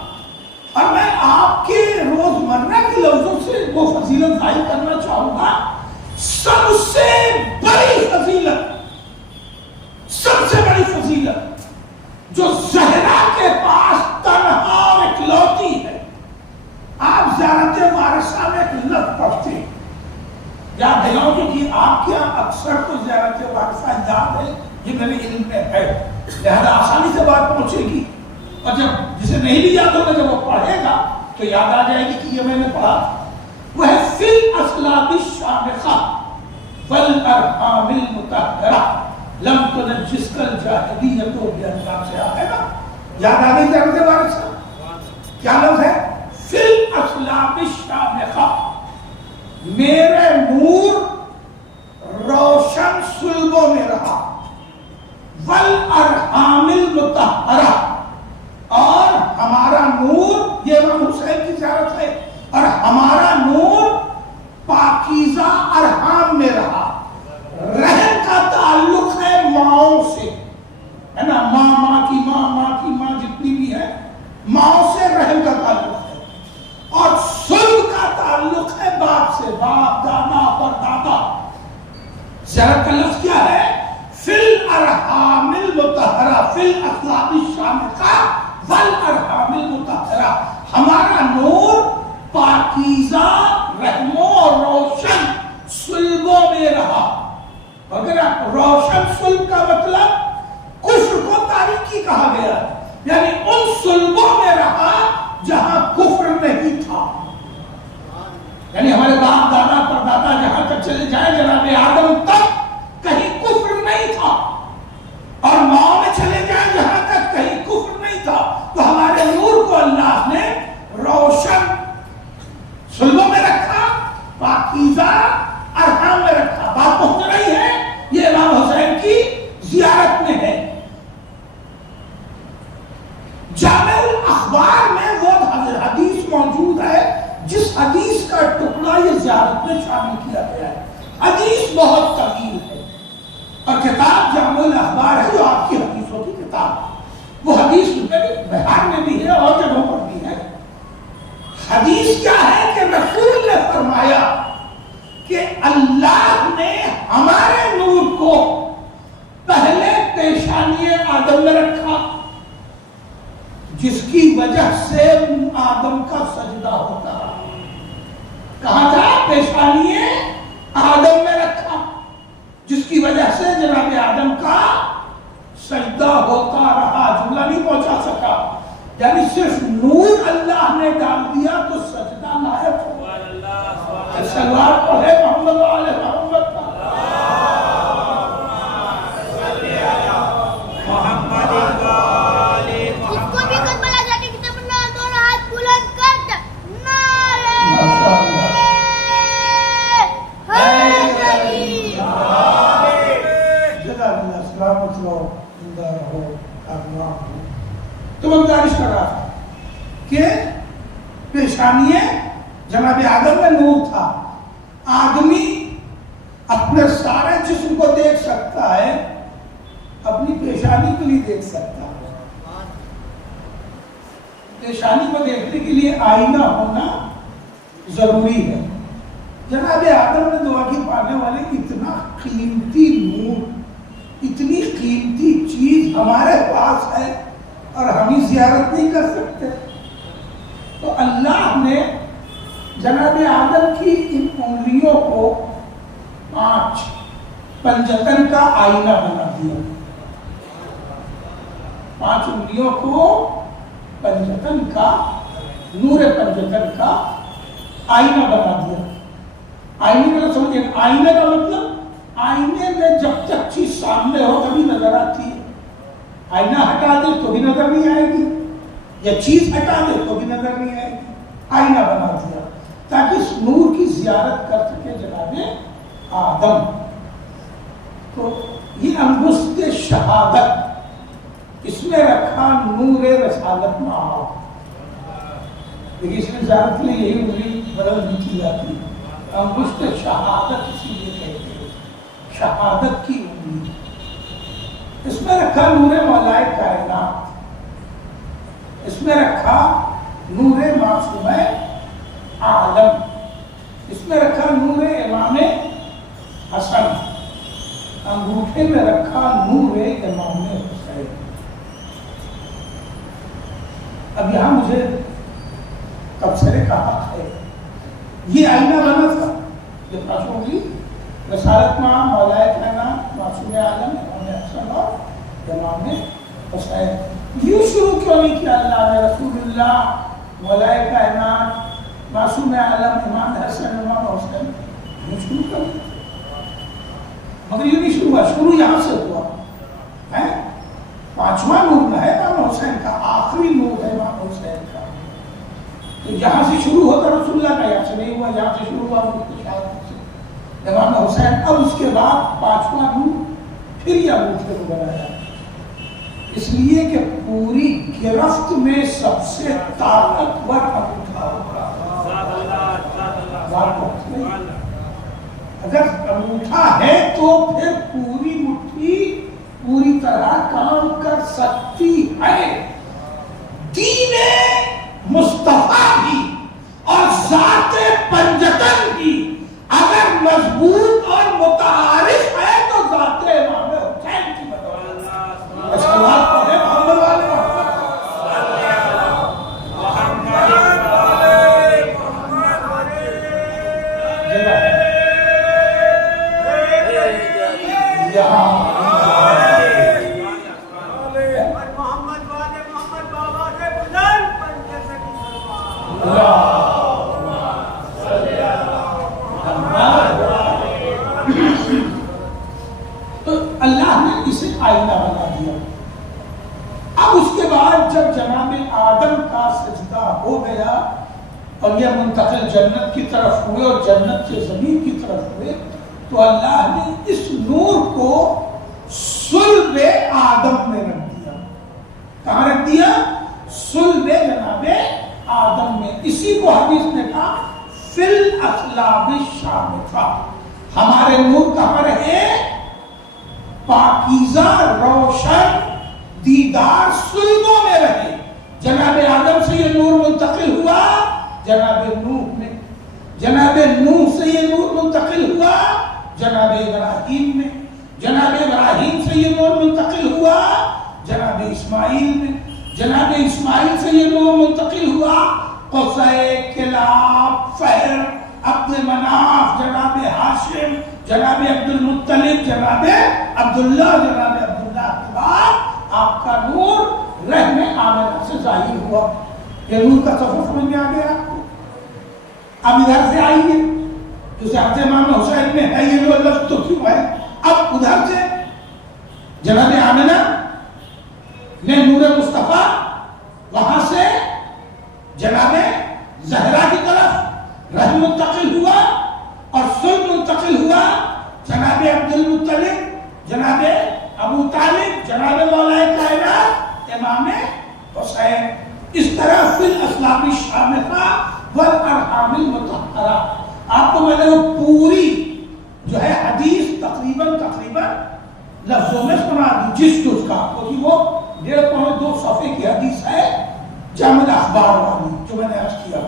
اور میں آپ کے روزمرہ کے لفظوں سے وہ فضیلت ظاہر کرنا چاہوں گا. سب سے بڑی فضیلت, سب سے بڑی فضیلت جو زہرا کے پاس تنہا اور اکلوتی ہے. آپ زیارت وارثہ میں ایک لفظ پڑھتے ہیں, یاد دلاؤ کہ آپ کے یہاں اکثر تو زیارت وارثہ یاد ہے, یہ میرے علم میں ہے, لہذا آسانی سے بات پہنچے گی. اور جب جسے نہیں بھی یاد ہوگا جب وہ پڑھے گا تو یاد آ جائے گی کہ یہ میں نے پڑھا. وہ ہے فی الاسلاب الشامخہ والارحام المطہرہ لم تنجسک الجاہلیۃ بالانساب سے آئے گا. یاد آ گئی زیارت وارثہ, کیا لفظ ہے؟ فی الاسلاب الشامخہ, میرے نور روشن صلبوں میں رہا, والارحام المطہرہ, اور ہمارا نور, یہ امام حسین کی زیارت ہے, اور ہمارا نور پاکیزہ ارحام میں رہا. رحم کا تعلق ہے ماؤں سے, ہے نا, ماں کی ماں جتنی بھی ہے ماؤں سے رحم کا تعلق ہے. اور صلب کا تعلق ہے باپ سے, باپ دادا اور دادا. زیارت کا لفظ کیا ہے؟ فی الارحام المطہرہ, فی الاسلاب الشامخہ والارحام المطہرہ, ہمارا نور پاکیزہ رحموں اور روشن صلبوں میں رہا. اگر روشن صلب کا مطلب کفر کو تاریکی کہا گیا, یعنی ان صلبوں میں رہا جہاں کفر نہیں تھا. یعنی ہمارے باپ دادا پردادا جہاں تک چلے جائیں جناب آدم تک کہیں کفر نہیں تھا, اور ماں میں چلے جائیں جہاں تک کہیں کفر نہیں تھا. تو ہمارے نور کو اللہ نے روشن صلبوں میں رکھا, پاکیزہ ارحام میں رکھا. بات پہنچ رہی ہے؟ یہ امام حسین کی زیارت میں ہے. جامع الاخبار میں وہ حدیث موجود ہے جس حدیث کا ٹکڑا یہ زیارت میں شامل کیا گیا ہے. حدیث بہت طویل ہے اور کتاب جامع الاخبار ہے جو آپ کی حدیثوں کی کتاب ہے. وہ حدیث بہار میں بھی ہے اور جگہوں پر بھی ہے. حدیث کیا ہے کہ رسول نے فرمایا کہ اللہ نے ہمارے نور کو پہلے پیشانی آدم میں رکھا, جس کی وجہ سے آدم کا سجدہ ہوتا رہا. کہاں تھا؟ پیشانی آدم میں رکھا, جس کی وجہ سے جناب آدم کا سجدہ ہوتا رہا. جملہ نہیں پہنچا سکا, یعنی صرف نور اللہ نے ڈال دیا تو سجدہ لائق ہوا. سلوات پڑھے محمد علیہ محمد کا. تو وہ گزارش کر رہا تھا کہ پیشانی جناب آدم میں نور تھا. آدمی اپنے سارے جسم کو دیکھ سکتا ہے, اپنی پیشانی کو نہیں دیکھ سکتا. پیشانی کو دیکھنے کے لیے آئینہ ہونا ضروری ہے. جناب آدم نے دعا کی پانے والے اتنا قیمتی نور, اتنی قیمتی چیز ہمارے پاس ہے اور ہم زیارت نہیں کر سکتے. تو اللہ نے جناب آدم کی ان انگلیوں کو 5 پنجتن کا آئینہ بنا دیا. 5 انگلیوں کو پنجتن کا, نور پنجتن کا آئینہ بنا دیا. آئینے کا سمجھیں، آئینے کا مطلب آئینے میں جب تک چیز سامنے ہو تبھی نظر آتی ہے، آئینہ ہٹا دے تو بھی نظر نہیں آئے گی، یا چیز ہٹا دے تو بھی نظر نہیں آئے گی، آئینہ بنا دیا تاکہ اس نور کی زیارت کر سکے جناب آدم۔ تو یہ انگشت شہادت، اس میں رکھا نور رسالت معاف، لیکن اس میں زیارت کے لیے یہی انگلی بدل نہیں کی جاتی، انگشت شہادت اسی لیے کہتے ہیں، شہادت کی انگلی۔ اس میں رکھا نور مولائے کائنات، اس میں رکھا نور معصوم عالم، اس میں رکھا نور امام حسن، انگوٹھے میں رکھا نور امام حسین۔ اب یہاں مجھے تبصرے کا حق ہے، یہ آئینہ بنا تھا، یہ پاشوں کی رسالت ماں مولائے کائنات معصوم عالم امام حسن اور امام حسین۔ یوں شروع کیوں نہیں کیا اللہ نے، رسول اللہ مولائے کائنات معصوم عالم امام حسن امام حسین، یوں شروع کر دیا، مگر یوں نہیں شروع ہوا، شروع یہاں سے ہوا ہے۔ پانچواں نور نہ ہے امام حسین کا، آخری نور ہے امام حسین کا، تو یہاں سے شروع ہوتا رسول اللہ کا، یہاں سے نہیں ہوا، یہاں سے شروع ہوا شہادت سے امام حسین۔ اب اس کے بعد پانچواں نور پھر یہ انگوٹھے کو بنایا، اس لیے کہ پوری گرفت میں سب سے طاقتور انگوٹھا ہوگا۔ اگر انگوٹھا ہے تو پھر پوری مٹھی پوری طرح کام کر سکتی ہے۔ دین مصطفیٰ بھی اور ذات پنجتن بھی اگر مضبوط اور متعارف ہے تو ذات امام حسین کی بدولت۔ الصلوۃ پڑھیں محمد والے اللہ نے اسے آئینہ بنا دیا۔ اب اس کے بعد جب جناب آدم کا سجدہ ہو گیا اور یہ منتقل جنت کی طرف ہوئے اور جنت سے زمین کی طرف ہوئے، تو اللہ نے اس نور کو صلب آدم میں رکھ دیا۔ کہاں رکھ دیا؟ صلب جناب آدم میں۔ اسی کو حدیث نے کہا فی الاصلاب الشامخہ، ہمارے نور کہاں رہے؟ پاکیزہ روشن دیدار صلبوں میں رہے۔ جناب آدم سے یہ نور منتقل ہوا جناب نوح میں، جناب نوح سے یہ نور منتقل ہوا جناب ابراہیم میں، جناب ابراہیم سے یہ نور منتقل ہوا جناب اسماعیل میں، جناب اسماعیل سے یہ نور منتقل ہوا قصی، کلاب، فہر، عبد مناف، جناب ہاشم، جناب عبد المطلب، جناب عبداللہ، جناب عبداللہ کے بعد آپ کا نور رحم آمنہ سے ظاہر ہوا۔ یہ نور کا سفر سمجھ میں آ گیا آپ کو؟ اب ادھر سے آئیے، جو صحت امام حسین میں ہے یہ لفظ تو کیوں ہے؟ اب ادھر سے جناب آمنہ نے نور مصطفیٰ، وہاں سے جناب زہرا کی طرف رحم منتقل ہوا اور صلب منتقل ہوا جناب عبد المطلب، جناب ابو طالب، جناب مولا کائنات امام حسین۔ اس طرح فی الاصلاب الشامخہ والارحام المطہرہ۔ آپ کو میں نے وہ پوری جو ہے حدیث تقریباً لفظوں میں سنا دی، جس جز کا کیونکہ وہ 1.5-2 صفحے کی حدیث ہے جامع اخبار والی جو میں نے عرض کیا،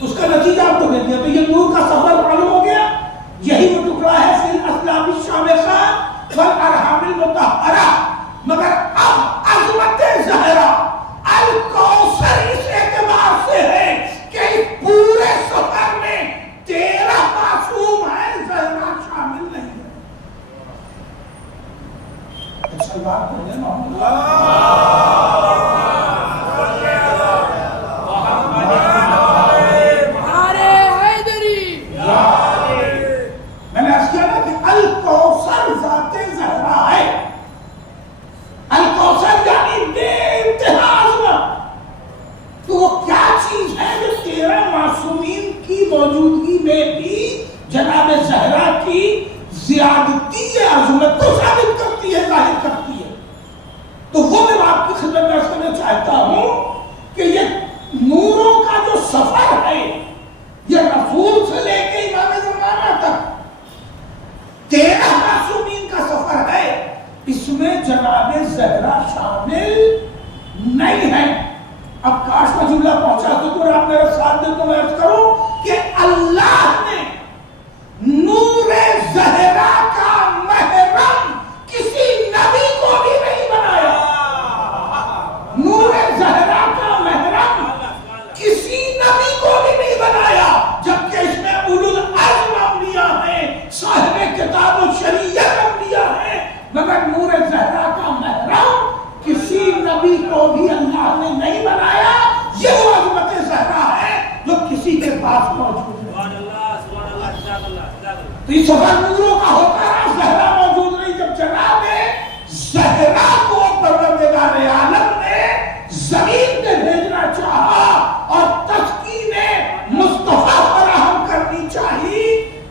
اس کا نتیجہ آپ کو دے دیا۔ تو یہ نور کا سفر معلوم ہو گیا، یہی وہ ٹکڑا ہے فی الاصلاب الشامخہ والارحام المطہرہ۔ مگر اب عظمت زہرا الکوثر اس اعتبار سے ہے کہ اس پورے سفر میں 13 معصوم ہیں، زہرا شامل نہیں ہے۔ سلوات پڑھیں محمد ہمارے حیدری کہتا ہوں کہ یہ نوروں کا جو سفر ہے یہ رسول سے لے کے امام زمانہ تک 13 معصومین کا سفر ہے، اس میں جناب زہرا شامل نہیں ہے۔ اب کاش میں جملہ پہنچا تو آپ میرے ساتھ دے تو میں عرض کروں کہ اللہ نے نور زہرا کا محرم کسی نبی کو بھی نہیں بنایا۔ نور زہرا کا محرم کسی نبی کو بھی نہیں بنایا، جبکہ اس میں اولو العزم انبیاء ہیں، صاحب کتاب و شریعت انبیاء ہیں، مگر نور زہرا کا محرم کسی نبی کو بھی اللہ نے نہیں بنایا۔ یہ وہ عظمت زہرا ہے جو کسی کے پاس موجود ہے۔ تو یہ سفر نوروں کا ہوتا ہے، زہرا موجود نہیں۔ جب جناب زہرا کو پروردگار عالم نے زمین پہ بھیجنا چاہا اور تسکین مصطفیٰ فراہم کرنی چاہیے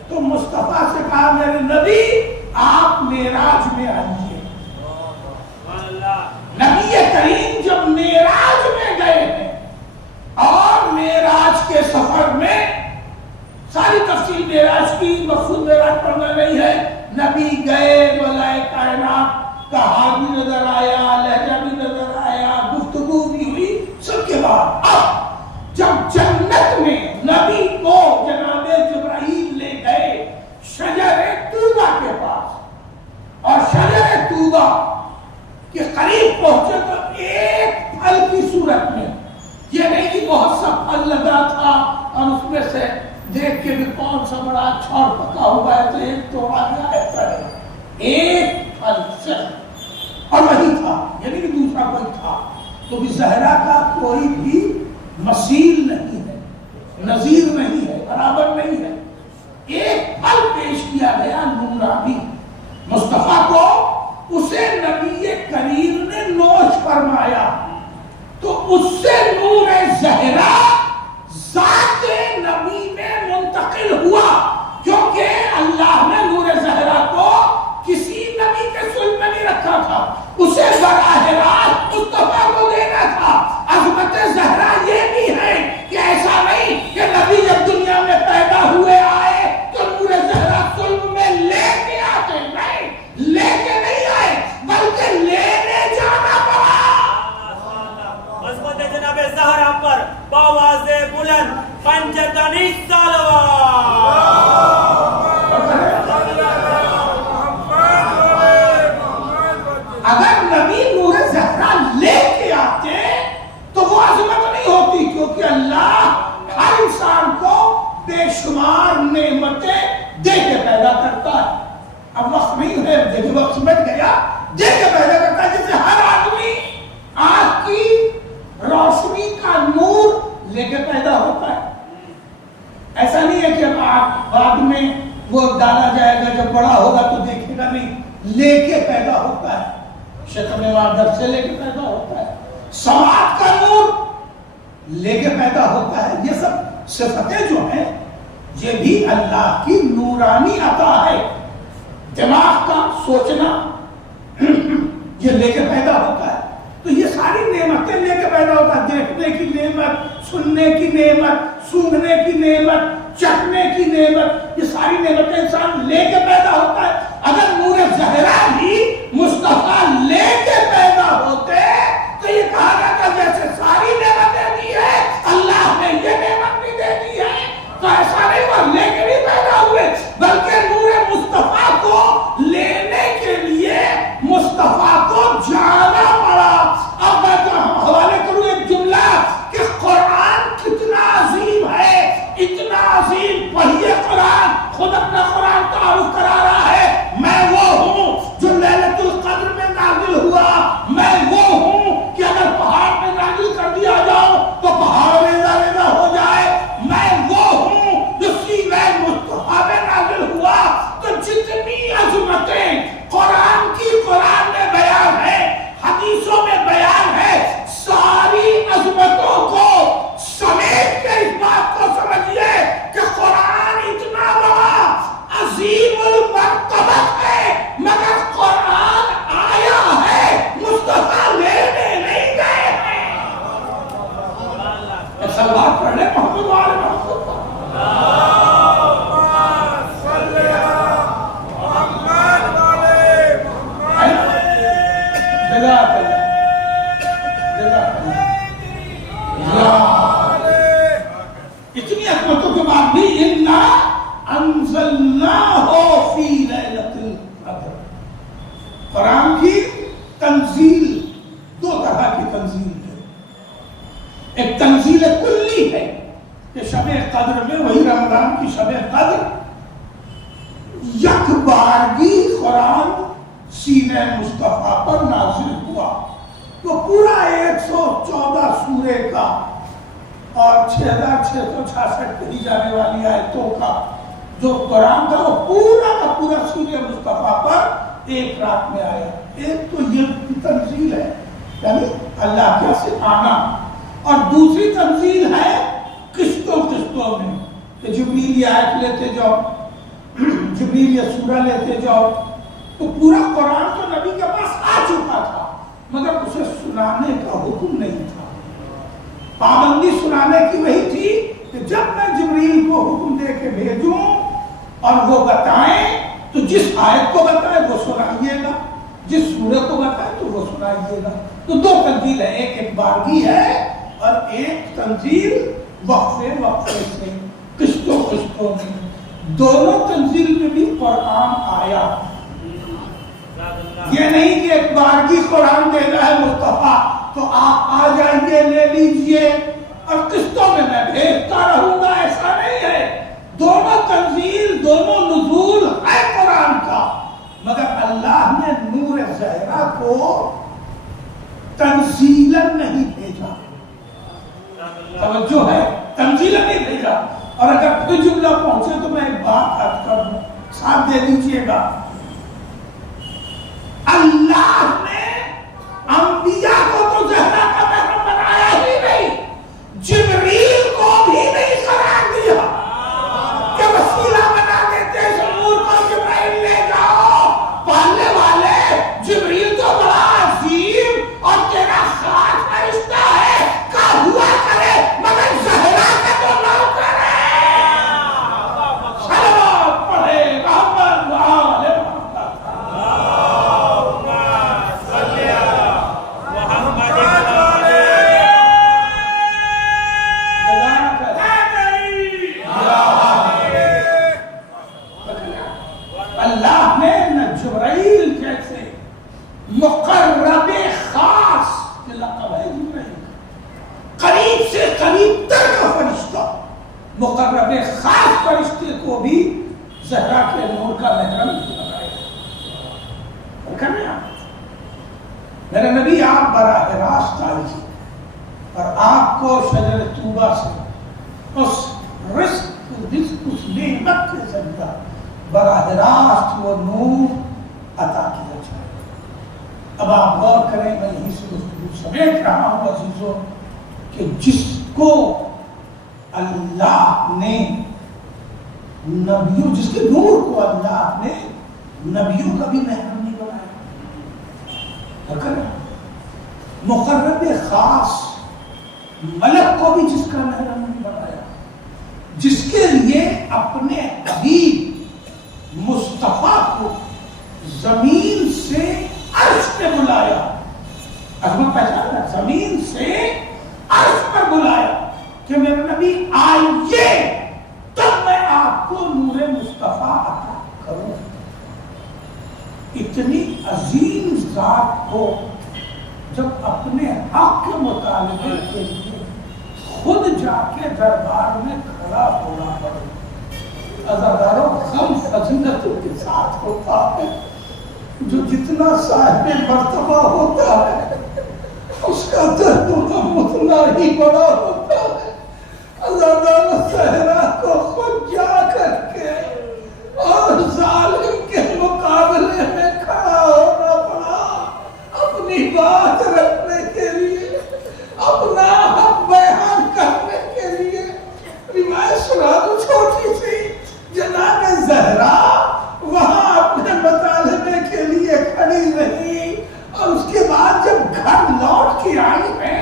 تو مصطفیٰ سے کہا میرے نبی آپ معراج میں آئیے۔ نبی کریم جب معراج میں گئے ہیں اور معراج کے سفر میں ساری تفصیل معراج کی مقصود معراج پڑھنا نہیں ہے، نبی گئے، ملائے کائنات کا حال بھی نظر آیا، لہجہ بھی نظر آیا، گفتگو بھی ہوئی، سب کے بعد اب جب جنت میں نبی کو جناب جبرائیل لے گئے شجر طوبہ کے پاس اور شجر طوبہ کے قریب پہنچے تو ایک پھل کی صورت میں، یہ نہیں کہ بہت سا پھل لگا تھا اور اس میں سے دیکھ کے بھی کون سا بڑا اچھا اور پکا ہوا ہے تو ایک توڑا گیا، ایسا ہے ایک پھل صرف، اور وہی تھا، یعنی کہ دوسرا کوئی تھا۔ تو بھی زہرا کا کوئی بھی مثیل نہیں ہے، نظیر نہیں ہے، برابر نہیں ہے۔ ایک پھل پیش کیا گیا نورانی مصطفیٰ کو، اسے نبی کریم نے نوش فرمایا، تو اس سے نور زہرا ذات نبی میں منتقل ہوا، کیونکہ اللہ نے نور زہرا کو کسی نبی کے صلب میں نہیں رکھا تھا، اسے براہ راست مصطفیٰ کو دینا تھا۔ عظمت زہرا یہ بھی ہے کہ ایسا نہیں کہ نبی جب دنیا میں پیدا ہوئے آئے تو نور زہرا صلب میں لے کے آتے، نہیں لے کے نہیں آئے بلکہ لینے جانا پڑا۔ عظمت جناب زہرا پر باواز بلند پنجتنی سالوات۔ اگر نبی نور زہرا لے کے آتے تو وہ عظمت نہیں ہوتی، کیونکہ اللہ ہر انسان کو بے شمار نعمتیں دے کے پیدا کرتا ہے۔ اب وقت نہیں ہے، جب وقت سمجھ گیا، دے کے پیدا کرتا ہے، جیسے ہر آدمی آنکھ کی روشنی کا نور لے کے پیدا ہوتا ہے۔ ایسا نہیں ہے کہ اب بعد میں وہ ڈالا جائے گا، جب بڑا ہوگا تو دیکھے گا، نہیں، لے کے پیدا ہوتا ہے، شکم مادر سے لے کے پیدا ہوتا ہے۔ سماعت کا نور لے کے پیدا ہوتا ہے۔ یہ سب صفتیں جو ہیں یہ بھی اللہ کی نورانی عطا ہے۔ دماغ کا سوچنا یہ لے کے پیدا ہوتا ہے، تو یہ ساری نعمتیں لے کے پیدا ہوتا ہے۔ دیکھنے کی نعمت، سننے کی نعمت، سونگھنے کی نعمت، چکھنے کی نعمت، یہ ساری نعمتیں انسان لے کے پیدا ہوتا ہے۔ اگر نور زہرا بھی مصطفیٰ لے کے پیدا ہوتے تو یہ کہا جاتا جیسے ساری نعمتیں دی ہے اللہ نے یہ نعمت بھی دے دی ہے، تو ایسا نہیں وہ لے کے بھی پیدا ہوئے، بلکہ نور مصطفیٰ کو لینے کے لیے مصطفیٰ کو جانا پڑا۔ اب میں تو حوالے کروں ایک جملہ کہ قرآن کتنا عظیم ہے، اتنا عظیم وحی قرآن، خود اپنا قرآن تعارف کرا رہا ہے، میں وہ ہوں جو لیلۃ تنزیل دو طرح کی تنزیل ہے. ایک تنزیل کلی ہے کہ شب قدر میں وہی رمضان کی شب قدر یک بارگی قرآن سینہ مصطفیٰ پر نازل ہوا. تو پورا 114 سورے کا اور 6666 کہی جانے والی آیتوں کا جو قرآن تھا وہ پورا کا پورا سینہ مصطفیٰ پر ایک رات میں آیا. ایک تو یہ تنزیل ہے یعنی اللہ کے سے آنا, اور دوسری تنزیل ہے قسطوں میں کہ جبریل یہ آیت لیتے جاؤ, جبریل یہ سورہ لیتے جاؤ. تو پورا قرآن تو نبی کے پاس آ چکا تھا مگر اسے سنانے کا حکم نہیں تھا. پابندی سنانے کی وہی تھی کہ جب میں جبریل کو حکم دے کے بھیجوں اور وہ بتائیں تو جس آیت کو بتائے وہ سنائیے گا, جس سورہ کو بتائے تو وہ سنائیے گا. تو دو تنزیل ہے, ایک بارگی ہے اور ایک تنزیل وقفے سے قسطوں میں. دونوں تنزیل میں بھی قرآن آیا. یہ نہیں کہ ایک بارگی قرآن دینا ہے مصطفیٰ تو آپ آ جائیے لے لیجئے اور قسطوں میں بھیجتا رہوں گا, ایسا نہیں ہے. دونوں تنزیل دونوں نزول ہے قرآن کا, مگر اللہ نے نور زہرا کو تنزیلا نہیں بھیجا. توجہ ہے, تنزیلا نہیں بھیجا. اور اگر کوئی جملہ پہنچے تو میں ایک بات عرض کر دوں, ساتھ دے دیجئے گا. اللہ نے انبیاء کو تو زہرا کا محرم بنایا ہی نہیں, جبریل کو بھی نہیں قرار دیا کہ وسیلہ بنا دیتے ضرور کو جبریل لے جاؤ. پالنے والے جبریل تو بڑا عظیم اور تیرا خاص فرشتہ ہے کا ہوا کرے مگر زہرا کا تو نہ کرے. صلوات پڑھے محمد وآل محمد. اللہ نے نہ جبرائیل جیسے مقرب خاص کے لقب ہے جبرائیل, قریب سے قریب تر کا فرشتہ, مقرب خاص فرشتے کو بھی زہرا کے نور کا محرم بنایا. میرے نبی آپ براہ راست آئیے اور آپ کو شجر طوبہ سے اس رزق اس نعمت کے ذریعہ براہ راست وہ نور عطا کیا جائے. اب آپ غور کریں, میں یہیں سے گفتگو سمیٹ رہا ہوں عزیزوں, کہ جس کو اللہ نے نبیوں, جس کے نور کو اللہ نے نبیوں کا بھی محرم نہیں بنایا. مقرب خاص ملک کو بھی جس کا محرم نہیں بنایا, جس کے لیے اپنے حبیب مصطفیٰ کو زمین سے عرش پہ بلایا. عظمت پہچانا, زمین سے عرش پر بلایا کہ میرے نبی آئیے تب میں آپ کو نور مصطفیٰ عطا کروں. اتنی عظیم ذات کو جب اپنے حق کے مطالبے کے لیے خود جا کے دربار میں کھڑا ہونا پڑے. عزاداروں, غم فضیلتوں کے ساتھ ہوتا ہے. جو جتنا صاحب مرتبہ ہوتا ہے اس کا درد و غم اتنا ہی بڑا ہوتا ہے. عزاداروں, صحرا کو خود جا کر کے اور ظالم کے مقابلے میں کھڑا ہونا پڑا, اپنی بات رکھنے کے لیے, اپنا حق بیان کرنے کے لیے. روایت سنا دو چھوٹی سی, جناب زہرا وہاں اپنے مطالبے کے لیے کھڑی رہی اور اس کے بعد جب گھر لوٹ کے آئی ہے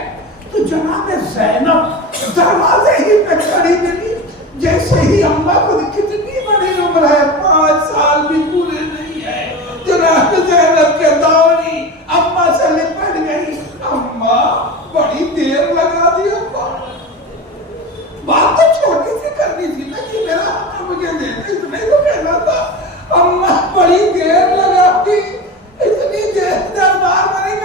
تو جناب زینب دروازے ہی پہ کھڑی ملی. جیسے ہی اماں کو کتنی بڑی عمر ہے, 5 سال بھی پورے نہیں ہے, جناب زینب کے دوڑی اماں سے لپٹ گئی. اماں بڑی دیر لگا دی. بات تو چھوٹی سی کرنی تھی نا کہ میرا حق مجھے دے دے, نہیں تو کہنا تھا. اماں بڑی دیر لگا دی, اتنی دیر دربار میں نہیں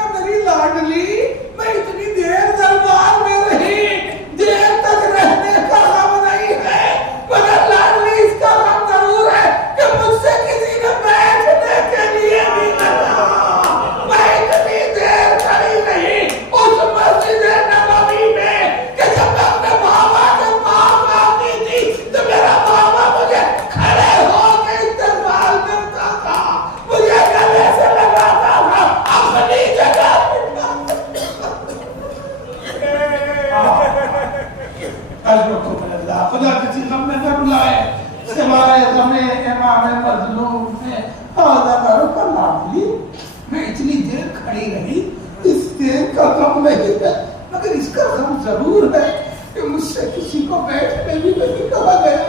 کھڑی رہی. اس دیر کا غم نہیں ہے مگر اس کا غم ضرور ہے کہ مجھ سے کسی کو بیٹھنے بھی نہیں کہا گیا.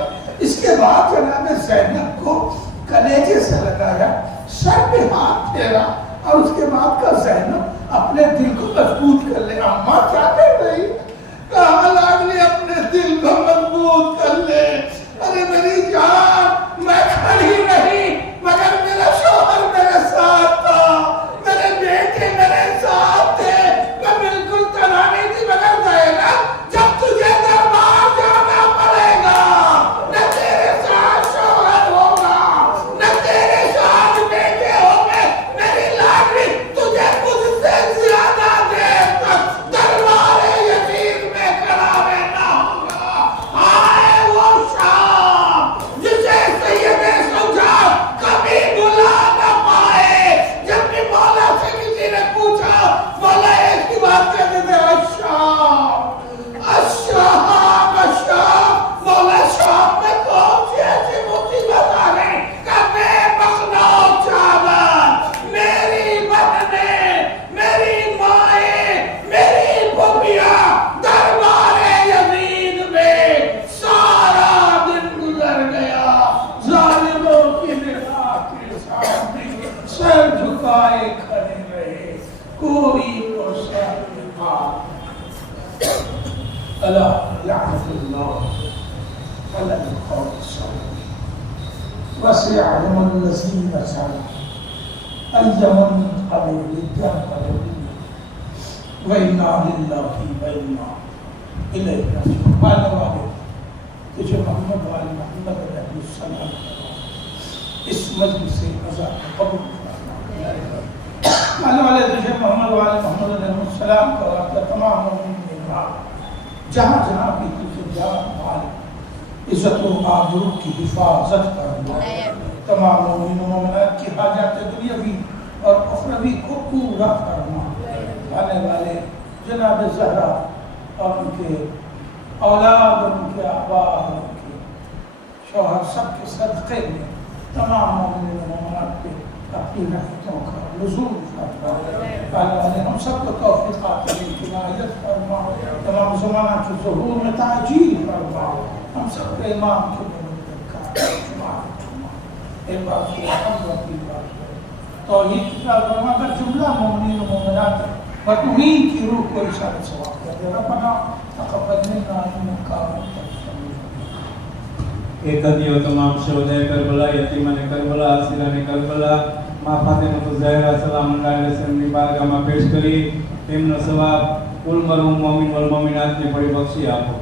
اس کے بعد جناب زینب کو کلیجے سے لگایا, سر پہ ہاتھ پھیرا اور اس کے بعد کا زینب اپنے دل کو مضبوط کر لے. اماں کیا کہہ رہی؟ کہا لاڈلی اپنے دل کو مضبوط کر لے. ارے میری جان, میں کھڑی رہی مگر میرا شوہر میرے ساتھ تھا, میرے بیٹے میرے ساتھ تھے, میں بالکل تنہا نہیں تھی. مگر زینب جب تجھے دربار جانا پڑے گا, نہ تیرے ساتھ شوہر ہوگا نہ تیرے ساتھ بیٹے ہوں گے, میری لاڈلی تجھے مجھ سے زیادہ دیر تک دربار یزید میں کھڑا رہنا ہوگا. آئے وہ شام جسے سید شجاع کبھی بلا نہ پائے. جب بھی مولا سے کسی نے پوچھا, مولا ایک ہی بات کہتے تھے, الشام الشام الشام. مولا شام میں کون سی ایسی مصیبت آ گئی کہ بے مخنو چادر, میری بہنیں, میری مائیں, میری پھوپھیاں دربار یزید میں سارا دن گزر گیا. ظالموں کی نگاہ کے سامنے سر جھکائے کھڑے رہے, کوئی کو سر جھکا. الا لعنت اللہ على القوم الظالمين وسيعلم الذين ظلموا أي منقلب ينقلبون وإنا لله وإنا إليه راجعون. ماننے والے کہ جو محمد والے محمد علیہ السلام اس مجلس عزا قبول فرمائے. ماننے والے تجھے محمد والے محمد علیہ السلام کا واقعہ تمام مومنین جہاں جہاں بھی تجھے جان والے عزت و آبرو کی حفاظت کرنا, تمام مومنین و مومنات کی حاجات دنیاوی اور اخروی کو پورا کرنا. آنے والے جناب زہرا اور ان کے اولاد, ان کے آبا, ان کے شوہر, سب کے صدقے میں تمام مومنین و مومنات پہ اپنی رحمتوں کا نزول فرما. آنے والے ہم سب کو توفیقات کی عنایت فرما, تمام زمانہ کے ظہور میں تعجیل فرما. ہم سب کے امام کے بندے کا شمار فرما. ایک بات سے حمد و اپنی بات ہے توحید کی فرما کر جملہ مومنین و مومنات مطمئن کی روح کو اشارہ ثواب کر دے. ربنا تقبل منا انک انت السمیع. ایک ہدیہ تمام شہداء کربلا, یتیمان کربلا, اسیران کربلا, ماں فاطمہ الزہرا سلام اللہ علیہ وسلم کی بارگاہ میں پیش کری. تمنا ثواب کل مرحوم مومن والمومنات نے بڑی بخشی آپ کو.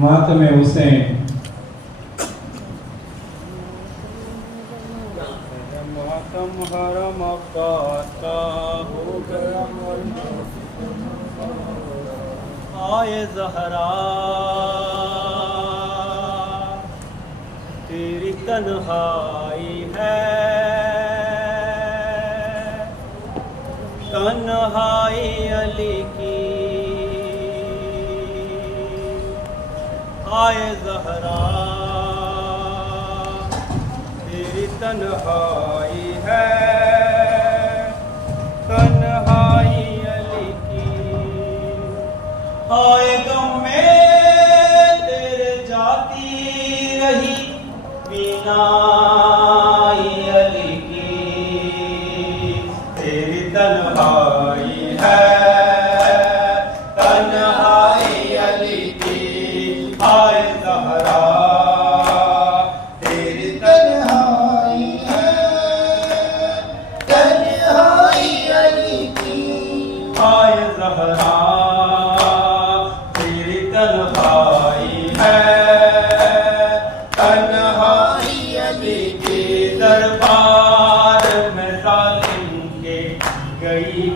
ماتم حسین. ماتم حرم آقا ہو گیا, آئے زہرا تیری تنہائی ہے, تنہائی علی کی. آئے زہرا تیری تنہائی ہے, تنہائی علی کی. آئے غم میں تیرے جاتی رہی بینائی علی کی. تیری تنہائی ہے, تنہائی علی کی. آئے زہرا تیری تنہائی ہے, تنہائی علی کی. آئے زہرا تیری تنہائی ہے, تنہائی علی کی. دربار میں ظالم کے گئی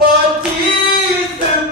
25